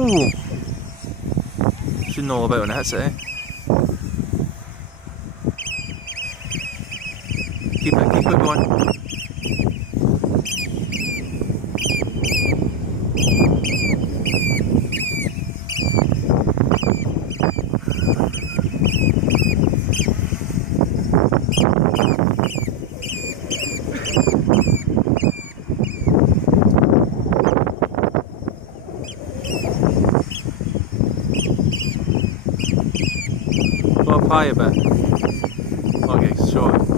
Ooh. Should know about that, eh? Keep it going. Go up high a bit. Okay, sure.